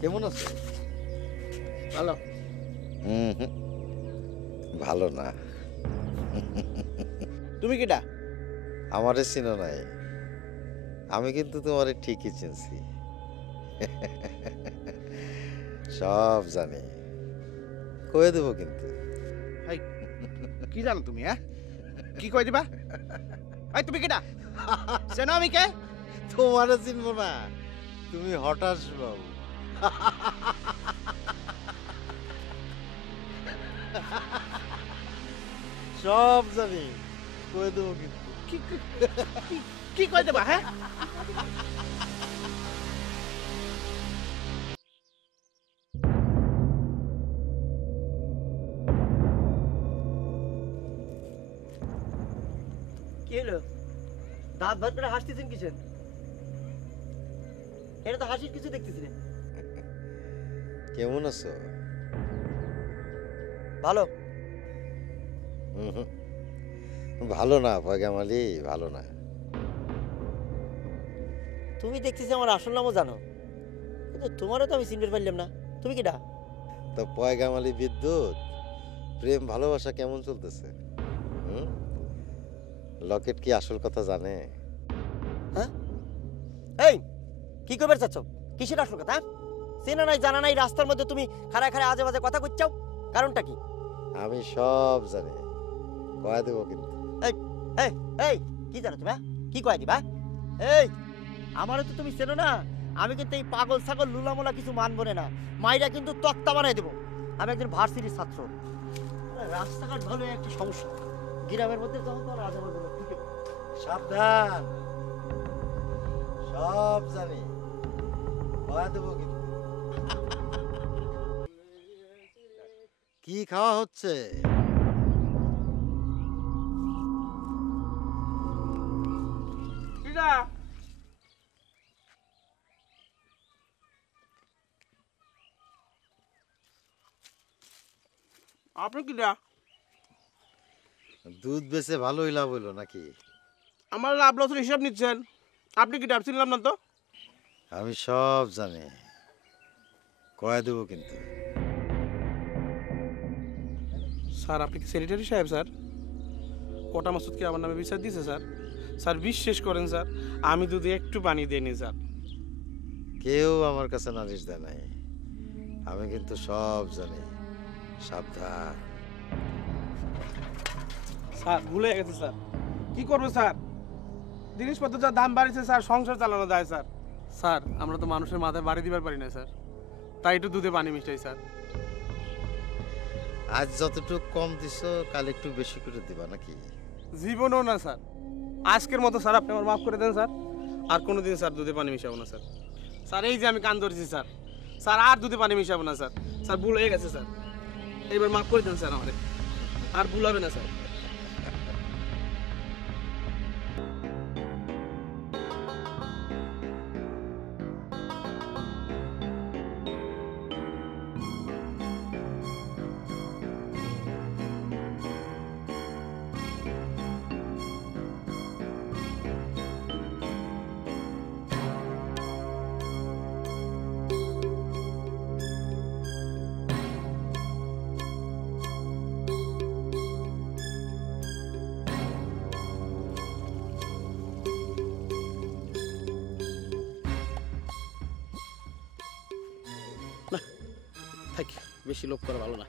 কেমন আছো? ভালো। হুম হুম, ভালো না। তুমি কিটা? আমারে চিনো নাই, আমি কিন্তু তোমারে ঠিকই চিনছি। সব জানি, কয়ে দেবো কিন্তু। হাই, কি জানো তুমি? হ্যাঁ, কি কই দিবা? হাই, তুমি কিটা? চেনো আমি কে? তোমারে চিনবো না? তুমি হঠাৎ বাবু। সব জানি, কয়ে দেবো কিন্তু। কি কি কই দিবা? হ্যাঁ, কি হলো? দাঁত ভাত করে হাসতেছেন কিসের? এটা তো হাসির কিছু দেখতেছি না। কেমন আছো? ভালো। হুম হুম, ভালো না পয়গামালি, ভালো না। তুমি দেখতেছি আমার আসল নামও জানো, কিন্তু তোমারও তো আমি চিনতে পারলাম না। তুমি কিটা? তো পয়গামালি বিদ্যুৎ, প্রেম ভালোবাসা কেমন চলতেছে? হুম, লকেট কি আসল কথা জানে? হ্যাঁ, এই কি করবে চাচ্ছ? কিসের আসল কথা? চেনা নাই জানা নাই, রাস্তার মধ্যে তুমি খাড়ায় খাড়ায় আজে বাজে কথা কইছাও, কারণটা কি? আমি সব জানি, কয়ে দেবো কিন্তু। এই এই এই কি জানো তুমি? কি কয় দিবা? এই আমারও তো তুমি চেনো না। আমি কিন্তু এই পাগল ছাগল লুলামোলা কিছু মানবো না। মাইরা কিন্তু তক্তা বানাই দেবো। আমি একজন ভার্সিটির ছাত্র। রাস্তাঘাট ভালো একটা সমস্যা, গ্রামের মধ্যে যখন তো রাজা বলবো না, ঠিক আছে? সাবধান, সব জানি, কয়ে দেবো কিন্তু। কি খাওয়া হচ্ছে? কিটা? আপনি কিটা? দুধ বেচে ভালোই লাভ হইলো নাকি? আমার লাভ লসের হিসাব নিচ্ছেন? আপনি কিটা? চিনলাম না তো। আমি সব জানি, কয়ে দেবো কিন্তু। স্যার, আপনি কি সেক্রেটারি সাহেব? স্যার, কোটা মাসুদ কি আমার নামে বিচার দিয়েছে? স্যার, স্যার বিশ্বাস করেন স্যার, আমি দুধে একটু পানি দিইনি স্যার। কেউ আমার কাছে নালিশ দেয় নাই, আমি কিন্তু সব জানি, সাবধান। স্যার ভুলে গেছে স্যার, কি করবো স্যার? জিনিসপত্র যা দাম বাড়িছে স্যার, সংসার চালানো যায় স্যার। স্যার, আমরা তো মানুষের মাথায় বাড়ি দিবার পারি না স্যার, তাই একটু দুধে পানি মিশাই স্যার। আজ যতটুকু কম দিছো, কাল একটু বেশি করে দিবা নাকি? জীবনও না স্যার, আজকের মতো স্যার আপনি আমার মাফ করে দেন স্যার। আর কোনোদিন স্যার দুধে পানি মিশাবো না স্যার। স্যার এই যে আমি কান ধরেছি স্যার, স্যার আর দুধে পানি মিশাবো না স্যার। স্যার ভুল হয়ে গেছে স্যার, এইবার মাফ করে দেন স্যার আমাদের, আর ভুল হবে না স্যার। থাক, বেশি লোভ করা ভালো না।